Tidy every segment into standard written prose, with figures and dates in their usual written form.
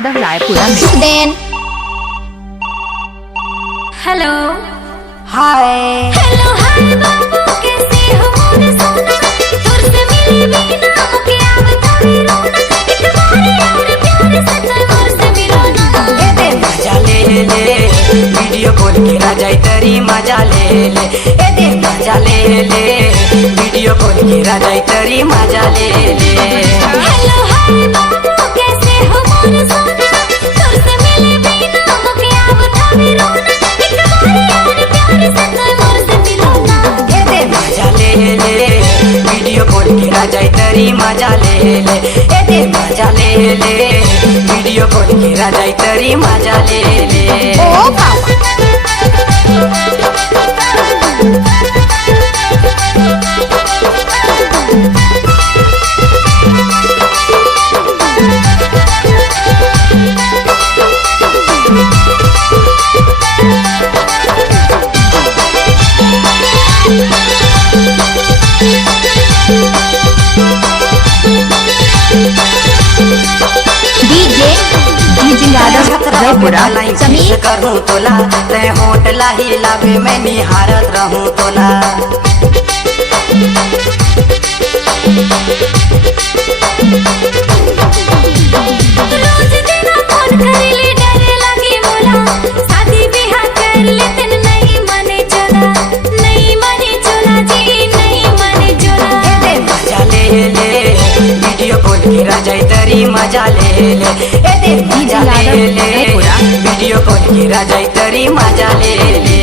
यादव रायपुरा में। देन hello hi hello hi बाबू कैसे हो मोरे सोना दूर से मिले बिना मुके आवता भी रोना एक बारी और प्यार से मोर से मिलो ना ए दे मजा ले ले वीडियो कॉल के राजा तरी मजा ले ले ए दे मजा ले ले वीडियो कॉल के राजा तरी मजा ले ले हेलो हाय बाबू कैसे हो मोरे सोना दूर से मिले बिना मुके आवता भी रोना एक बारी और प्यार से मोर से मिलो ना ए दे मजा ले ले वीडियो कॉल के राजा तरी मजा ले ले ए दे मजा ले ले वीडियो कॉल के राजा तरी मजा ले ले ओ बाबा डीजे यादव रायपुरा। समीर करूँ तोला ते होटला ही लागे मैं निहारत रहूँ तोला रोज तेरा फोन करेले डरे लगे मोला शादी बियाह कर ले तन नहीं माने चोला जी नहीं माने चोला ए दे मजा ले ले वीडियो कॉल की राजा तरी मजा ले ले ए दे मजा ले ले वीडियो कॉल की राजा तरी मजा ले ले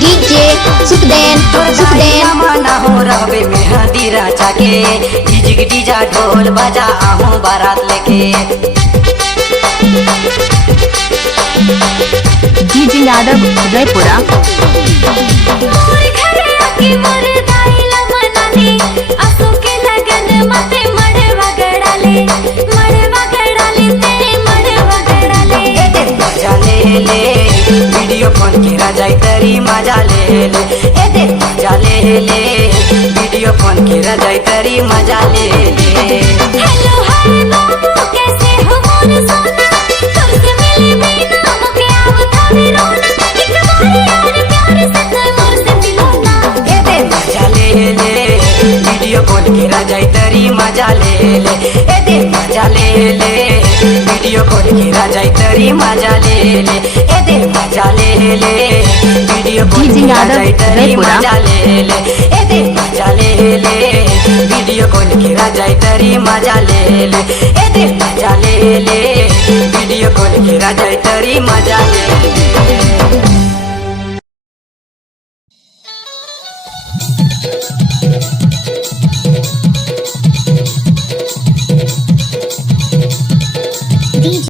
डीजे सुखदेन मना हो रहबे मेहंदी राजा के डीजे डीजा ढोल बजा आहूँ बारात लेके डीजे यादव रायपुरा। मोर घरे आके मोर दाइला मनाले असो के लगन मते मड़वा गड़ाले ते मड़वा गड़ाले ए दे मजा ले ले वीडियो कॉल की राजा तरी मजा ले ले ए दे मजा ले ले वीडियो कॉल की राजा तरी मजा ले ले हेलो हाय बाबू कैसे हो मोर सोना दूर से मिले बिना मुके आवता भी रोना एक बारी और प्यार से मोर से मिलो ना ए दे मजा ले ले वीडियो कॉल की राजा तरी मजा ले ले ए दे मजा ले ले वीडियो कॉल की राजा तरी मजा ले ले ए दे मजा ले ले वीडियो कॉल की राजा तरी मजा ले ले ए दे मजा ले ले वीडियो कॉल की राजा तरी मजा ले ले ए दे मजा ले ले वीडियो कॉल की राजा तरी मजा ले ले